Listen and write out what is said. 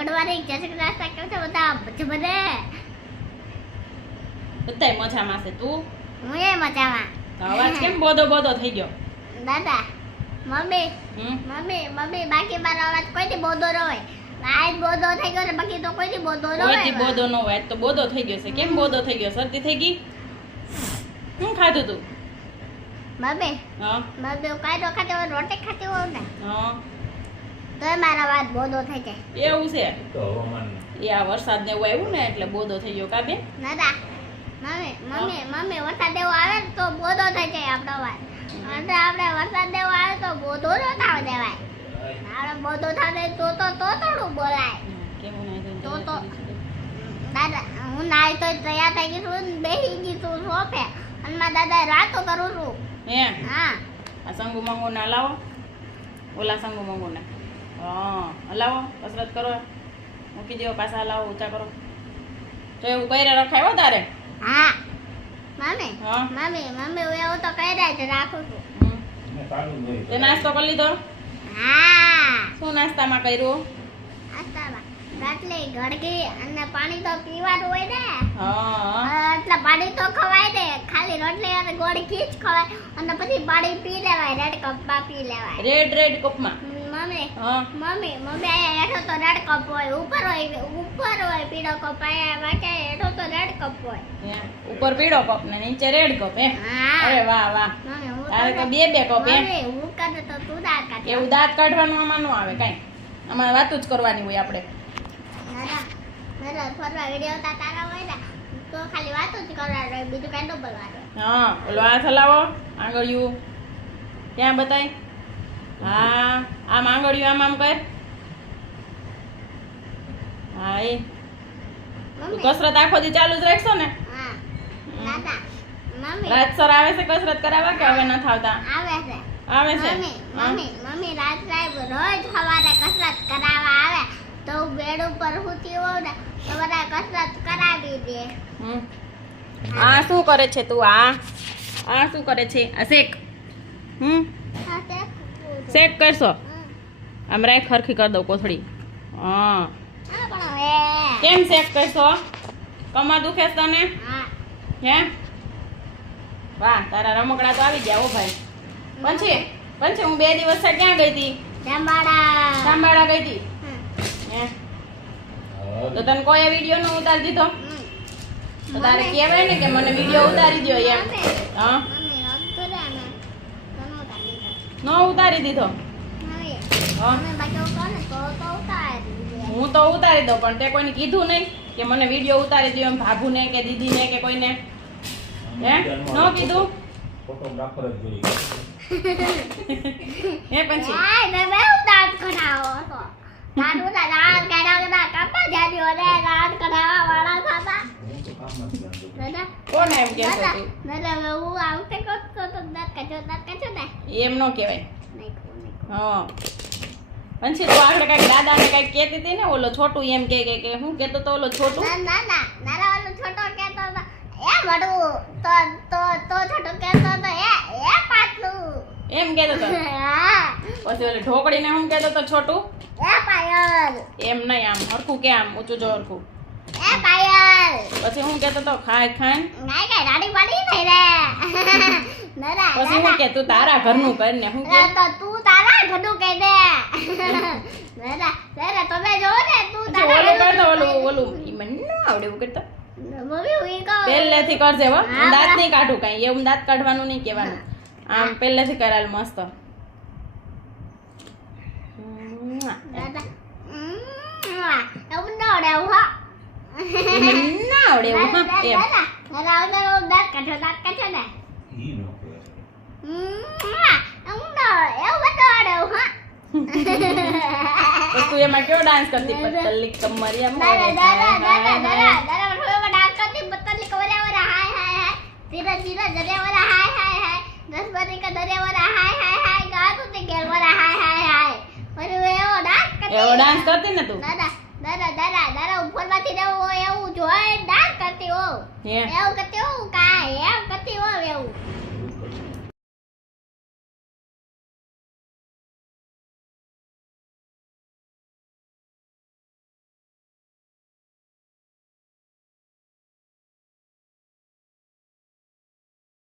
Good morning જય શ્રી કૃષ્ણ. કેમ છો બધા? બધે બધાય મજામાં છે. તું હું એ મજામાં. તો અવાજ કેમ બોધો બોધો થઈ ગયો? દાદા મમ્મી હમ મમ્મી બાકી મારો અવાજ કોઈથી બોધો ન હોય. આજ બોધો થઈ ગયો ને બાકી તો કોઈથી બોધો ન હોય. કોઈથી બોધો ન હોય. આજ તો બોધો થઈ ગયો છે. કેમ બોધો થઈ ગયો? શરદી થઈ ગઈ? શું ખાધું તું? મમ્મી હા મમ્મી હું કાંઈ ન ખાતી હોય, રોટી ખાતી હોઉં ને હા તોય મારો અવાજ બોધો થઈ જાય. એવું છે. તો હવામાન એ આ વરસાદ ને એવું આવ્યું ને એટલે બોધો થઈ ગયો. કા બેન? દાદા મમ્મી વરસાદ એવો આવે ને તો બોધો થઈ જાય આપણો અવાજ. અને આપણે વરસાદ એવો આવે તો બોધો ન થાવ દેવાય. આપણે બોધો થાય તો થોડું બોલાય. કેવું નહીં તો દાદા હું નાઈ તો તૈયાર થઈ ગઈ છું ને બેસી ગઈ છું સોફે અને મારા દાદા રાતો કરું છું. હે હા આ સંગુ મંગુ ના લાવો. ઓલા સંગુ મંગુ ને હા હલાવો. કસરત કરો. મૂકી દો. પાછા હલાવો. ઊંચા કરો. તો એવું કર્યા રખાય હો તારે. હા મમ્મી હા મમ્મી હું એવું તો કર્યા જ રાખું છું. હમ. ને સારું જ હોય. તે નાસ્તો કરી લીધો? હા શું નાસ્તામાં કર્યું? આસ્તામાં રાટલી ગળગી અને પાણી તો પીવાનું હોય ને. હા એટલે પાણી તો ખવાય ને. ખાલી રોટલી અને ગોળગી જ ખવાય અને પછી પાણી પી લેવાય. રેડ કપમાં પી લેવાય. રેડ કપમાં. મમ્મી હા અહીંયા હેઠો તો રેડ કપ હોય, ઉપર હોય પીળો કપ. અહીંયા વાંકે હેઠો તો રેડ કપ હોય. હે. ઉપર પીળો કપ ને નીચે રેડ કપ. હે હા અરે વાહ વાહ. મમ્મી હું તારે તો બે કપ. હે મમ્મી હું કરે તો તું દાંત કાઢ. એવું દાંત કાઢવાનું આમાં ન આવે કાંઈ. આમાં વાતું જ કરવાની હોય આપણે. દાદા ફરવા વિડીયો તારા હોય ને તો ખાલી વાતો જ કરવાનું હોય, બીજું કાંઈ ન બોલવાનું. હા ઓલો હાથ હલાવો. આંગળિયું ક્યાં બતાય? હા આમ આંગળિયું આમ કર. હા એ તું મમ્મી કસરત આખો દી ચાલુ જ રાખશો ને? હા દાદા મમ્મી રાતસર આવે છે કસરત કરાવવા કે હવે નથી આવતા? આવે છે. આવે છે. હા? મમ્મી રાત રોજ સવારે કસરત કરાવવા આવે તો હું બેડ ઉપર સૂતી હોઉં ને તો બધા કસરત કરાવી દે. હમ. આ શું કરે છે તું? આ શું કરે છે? આ શેક. શેક કરશો? આમ રાખ ખરખી કરી દઉં કોથળી. હા કેમ શેક કરશો? કમર દુખે છે તને? હે વાહ તારા રમકડા તો આવી ગયા હો ભાઈ. પછી હું 2 દિવસ ક્યાં ગઈ હતી? સાંભાળા ગઈ હતી. હે તો તને કોઈ વિડીયો નો ઉતારી દીધો? તો તારે કહેવાય ને કે મને વિડીયો ઉતારી દો એમ. હા નો ઉતારી દીધો? હા હું તો ઉતારી દઉં પણ તે કોઈને કીધું નહીં કે મને વિડીયો ઉતારી દો એમ? ભાભુને કે દીદીને કે કોઈને? હે નો કીધું? ફોટોગ્રાફર જ જોઈ. હે પછી હું તો કામ નથી કરતો. કોને એમ કહેશો તું? એમ નો કહેવાય. હા પછી તો આપણે કઈક દાદાને કઈક કહેતી હતી ને ઓલો છોટું એમ કે શું કહેતો તો ઓલો છોટું? એમ કહેતો તો. પછી ઓલી ઢોકળીને શું કહેતો તો છોટું? એમ નહીં આમ હરખું કે આમ ઊંચું જો હરખું. પછી શું કહેતો તો? ખાય ખાય. પછી શું કે તું તારા ઘરનું કરીને શું કે? તું તારા ઘરનું કહી દે. તમે જો ને તું પછી ઓલું કરતો ઓલું ઈ મને ન આવડે એવું કરતો. મમ્મી હું કહું પહેલેથી કરજે હો. હા, હું દાંત નહીં કાઢું કાંઈ. એવું દાંત કાઢવાનું નહીં કહેવાનું. આમ પહેલેથી કરાલ મસ્ત. દાદા એવું ના આવડે એવું હા. ઈ મને ના આવડે એવું હા એમ. દાદા દાંત કાઢો ને. ઈ નો કહેવાય. એવું ના એવું બધું આવડે એવું હા. તો તું એમાં કેવો ડાન્સ કરતી? પતલી કમરિયા મોરે દાદા ડાન્સ કરતી પતલી કવરિયા હાય હાય હાય ધીરે ધીરે દરિયા વાળા હાય હાય હાય 10 બરી કા દરિયા વાળા હાય હાય હાય ગાતું તે ગેર વાળા હાય હાય હાય પર એવો ડાન્સ કરતી. એવો ડાન્સ કરતી ને તું? દાદા ઉપરમાંથી એવું જોઈ ડાન્સ કરતી હો. હે એવું કરતી હો